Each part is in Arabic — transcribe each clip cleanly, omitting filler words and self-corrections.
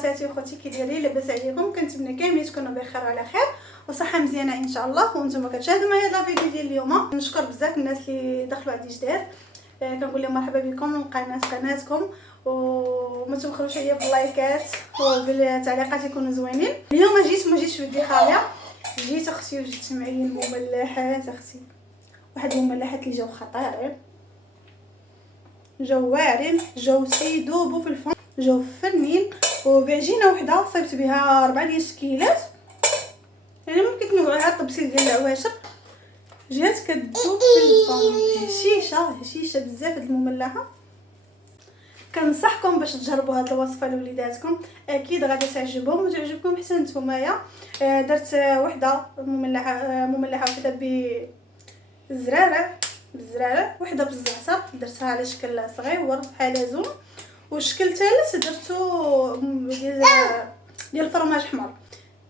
خواتاتي وخوتي كي دايرين؟ لاباس عليكم؟ كنتمنى كاملين تكونوا بخير وعلى خير وصحه مزيانه ان شاء الله. وانتم كتشاهدوا معايا لا فيديو ديال اليوم. نشكر بزاف الناس اللي دخلوا عندي جداد، كنقول لهم مرحبا بكم قناتكم، وما تبخلوش عليا باللايكات وبالتعليقات يكونوا زوينين. اليوم ما جيتش ودي خاليه، جيت اختي وجبت معايا المملحات. اختي واحد المملحات اللي جاو خطيرين، جاو واعرين، جاو سيدوبو في الفرن، جاو فنين، وبعجينه وحده صيبت بها 4 ديال الشكيلات. يعني ممكن تنوعوا على الطبسيل ديال العواشر، جات كتذوب في الفرن. هشيشه بزاف هاد المملحه. كنصحكم باش تجربوا هاد الوصفه لوليداتكم، اكيد غادي تعجبهم وتعجبكم حتى نتومايا. درت وحده مملحه وحده بالزراره، وحده بالزعتر درتها على شكل صغيور بحال زوم، والشكل الثالث درتو ديال الفرماج حمر.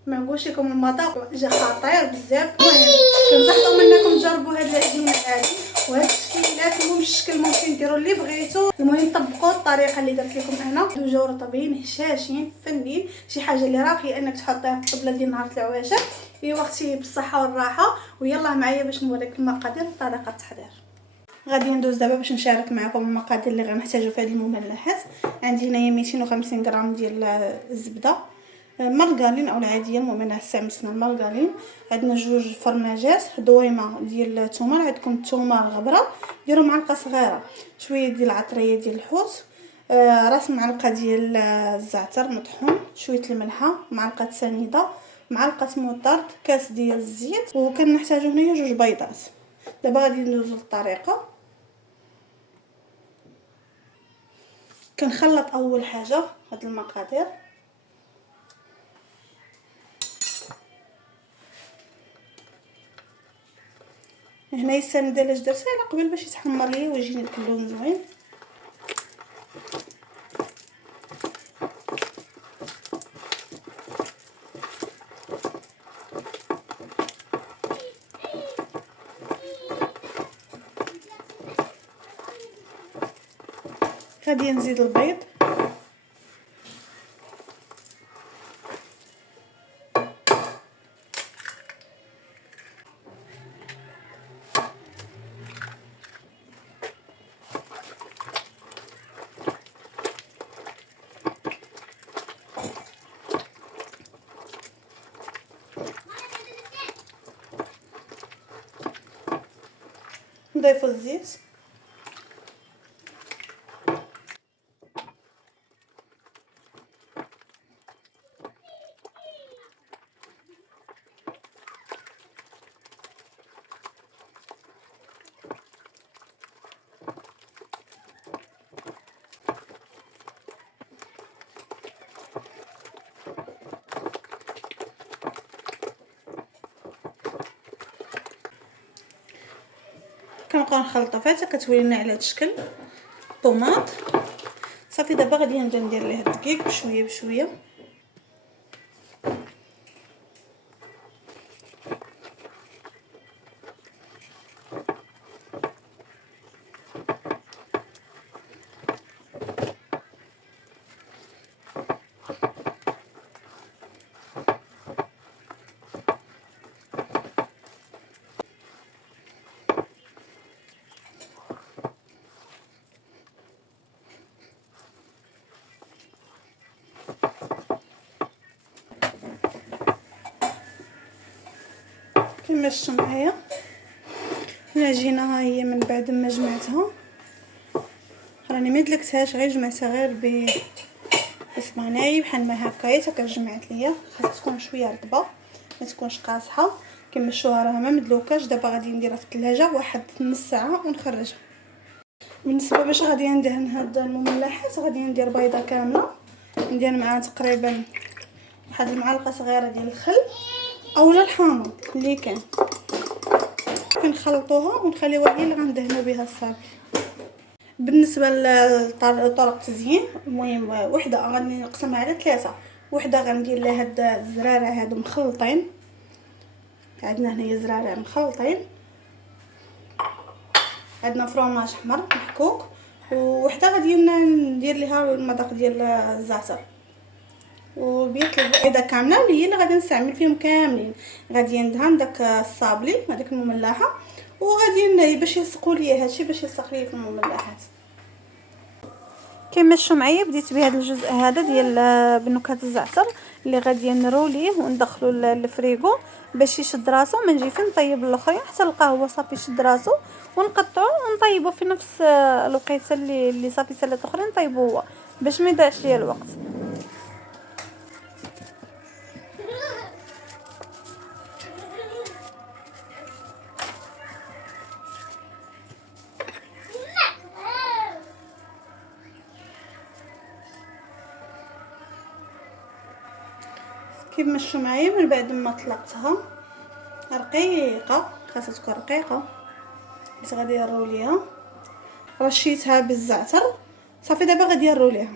ما نقولش لكم المذاق جا خطير بزاف. المهم كنصحكم انكم تجربوا هاد العجينه هادي وهاد الشكيلات. المهم الشكل ممكن ديروا اللي بغيتو، المهم طبقوا الطريقه اللي درت لكم انا. جاو رطبين هشاشين فنين، شي حاجه اللي راقيه انك تحطيها في الطبله ديال نهار العواشر. في وقتي بالصحه والراحه. ويلا معايا باش نوريك المقادير وطريقه التحضير. غادي ندوز دابا باش نشارك معكم المقادير اللي غنحتاجو في هذه المملحات. عندي هنايا 250 غرام ديال الزبده مارغرين او العاديه، المهم انا استعملت المارغرين. عندنا 2 فرماجات، دويمه ديال الثومه، عندكم الثومه غبره ديروا معلقه صغيره، شويه ديال العطريه ديال الحوت، راس معلقه ديال الزعتر مطحون، شويه الملحه، معلقه سنيده، معلقه مطرد، كاس ديال الزيت، وكنحتاجو هنايا 2 بيضات. دابا غادي ندوزو للطريقه. كنخلط اول حاجه هاد المقادير. هنايا السنده علاش درتها على قبل باش يتحمر ليا ويجيني داك اللون زوين. غادي نزيد البيض، نضيفو الزيت، كنبقاو نخلطو حتى كتولي لنا على هاد الشكل طوماط. صافي دابا غادي نبدا ندير ليه الدقيق بشويه بشويه. كما شفتوا معايا العجينه ها هي من بعد ما جمعتها، راني ما دلكتهاش، غير جمعتها غير بصبعناي بحال ما هكايا حتى كتجمعت ليا. خاصها تكون شويه رطبه ما تكونش قاصحه. كما شفتوها راها ما مدلوكاش. دابا غادي نديرها في الثلاجه واحد نص ساعه ونخرجها. بالنسبه باش غادي ندهن هاد المملحات، غادي ندير بيضه كامله، ندير معاها تقريبا واحد المعلقه صغيره ديال الخل اولا الحامض اللي كان، كنخلطوها ونخليوها هي اللي غندهنوا بها الصافي. بالنسبه لطرق التزيين، المهم وحده غادي نقسمها على 3. وحده غندير لها هاد الزراره هادو مخلطين، عندنا هنايا زراره مخلطين، عندنا فرماج احمر محكوك، ووحده غادي ندير ليها المذاق ديال الزعتر. وبيت البيضه كامله اللي هي اللي غادي نستعمل فيهم كاملين. غادي ندهن داك الصابلي هذيك المملحه، وغادي باش يلصقوا ليا هادشي باش يلصق ليا في المملحات. كما شفتوا معايا بديت بهذا الجزء هذا ديال بنكهه الزعتر اللي غادي نروليه وندخلو للفريغو باش يشد راسو. ما نجي فين نطيب الاخرين حتى نلقاه هو صافي شد راسو، ونقطعو ونطيبو في نفس الوقيته اللي صافي سالات الاخرين نطيبو هو باش ما يضيعش ليا الوقت. كيف شفتوا معايا من بعد ما طلقتها رقيقه، خاصها تكون رقيقه باش غادي نروليها. رشيتها بالزعتر صافي، دابا غادي نروليها.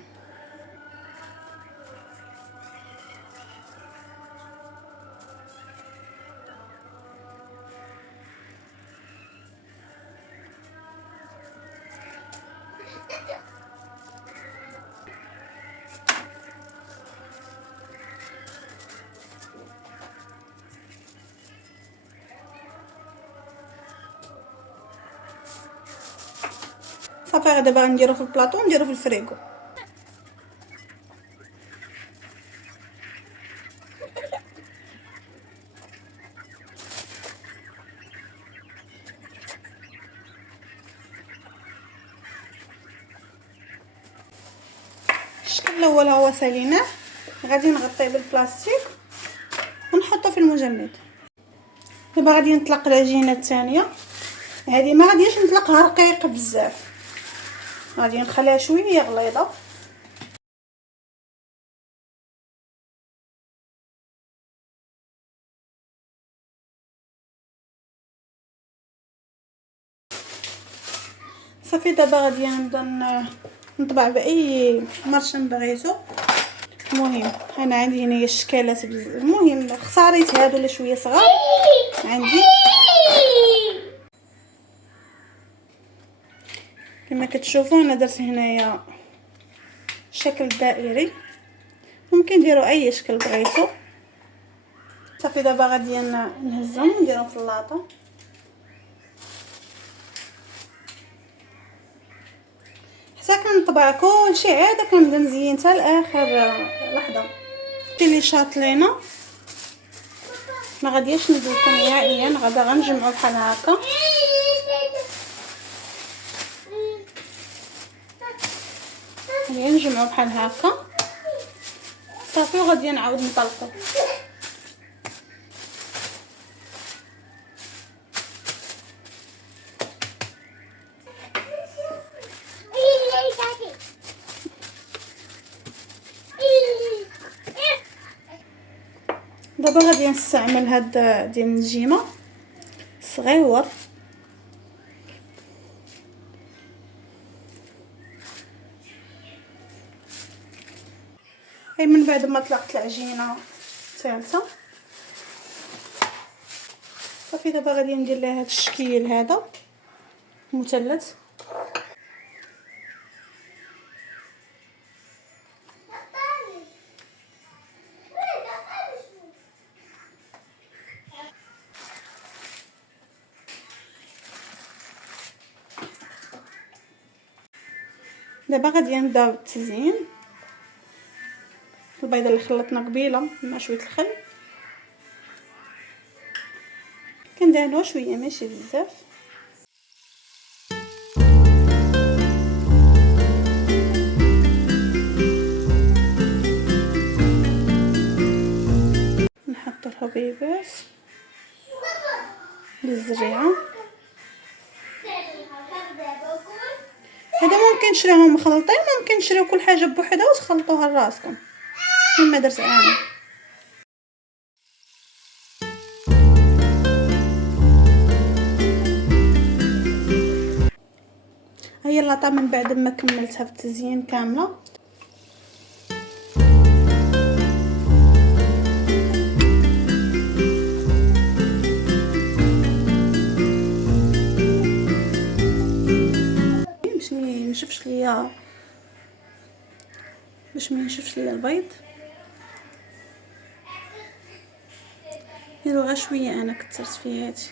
صافي دابا غنديرو في البلاطو ونديرو في الفريغو. الشكل الاول هو ساليناه، غادي نغطيه بالبلاستيك ونحطه في المجمد. دابا غادي نطلق العجينه الثانيه، هذه ما غاديش نطلقها رقيقه بزاف، غادي نخليها شويه غليظه. صافي دابا غادي نبدا نطبع باي مارشن بغيتو. المهم انا عندي هنايا الشكالات المهم اختاريت هادو اللي شويه صغار عندي. كما كتشوفوا انا درت هنايا شكل دائري، ممكن ديروا اي شكل بغيتو. صافي دابا غادي نهزهم نديرهم في اللاطه. حتى كنطبع كلشي عاد كنبدا نزين حتى لاخر لحظه. اللي شاطلينا ما غاديش ندوكو نهائيا، غادا غنجمعو بحال هكا. غادي نجمعو بحال هكا صافي، وغادي نعاود نطلقو. دابا غادي نستعمل هاد ديال النجيمه صغيور، هي من بعد ما طلقت العجينه الثالثه. صافي دابا غادي ندير لها هاد الشكل هذا مثلث. دابا غادي نبداو بالتزيين. البيضه اللي خلطنا قبيله مع شويه الخل كندهنوها شويه ماشي بزاف. نحط الحبيبات بالزريعه. هذا ممكن نشريهم مخلطين، ممكن نشريو كل حاجه بوحدها وتخلطوها لراسكم كما درت انا. هي اللاطه من بعد ما كملتها في التزيين كامله باش ما ينشفش ليا البيض. نديرو غير شويه، انا كثرت فيه هادي.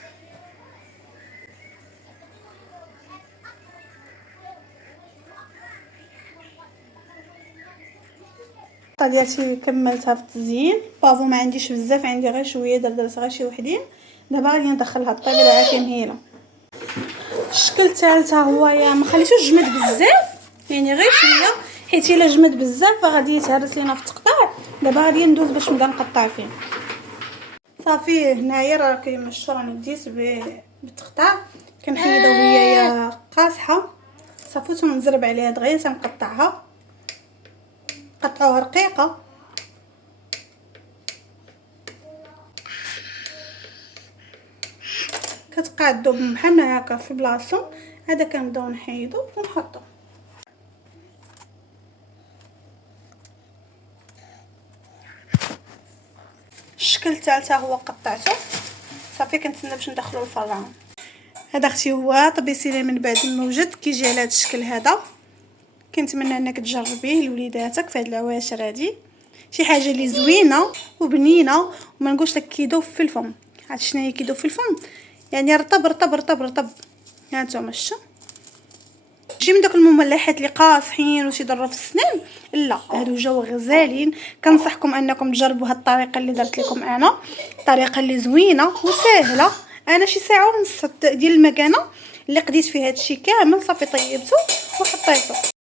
ديالتي كملتها في التزيين. بافو ما عنديش بزاف، عندي غير شويه، درت غير شي وحدين. دابا غادي ندخلها الطابله عاد مهيله. الشكل الثالث هو ما خليتوش جمد بزاف، يعني غير شويه، حيت الا جمد بزاف غادي يتهرس لينا في التقطاع. دابا غادي ندوز باش نبدا نقطع فيه. صافي هنايا راه كاين راني بديت بالتقطاع، كنحيدو بيايا قاصحه صافي تنزرب عليها دغيا تنقطعها. قطعوها رقيقه. كتقادو بحال هكا في بلاصتو. هذا كنبداو نحيدو ونحطو. الشكل الثالث هو قطعته صافي، كنتسنى باش ندخلو الفران. هذا اختي هو طبيسيلي من بعد الموجد، كيجي على هذا الشكل هذا. كنتمنى انك تجربيه لوليداتك في هاد العواشر هادي، شي حاجه اللي زوينه وبنينه وما نقولش لك كيدوب في الفم. عرفتي شنو هي كيدوب في الفم؟ يعني رطب رطب رطب رطب. هانتوما شتو ماشي من داك المملحات اللي قاصحين وشي ضروا في السنان، لا هادو جاو غزالين. كنصحكم انكم تجربوا هاد الطريقه اللي درت لكم انا، الطريقه اللي زوينه وسهله. انا شي ساعه ونص ديال المكانه اللي قديت فيها هادشي كامل، صافي طيبته وحطيته.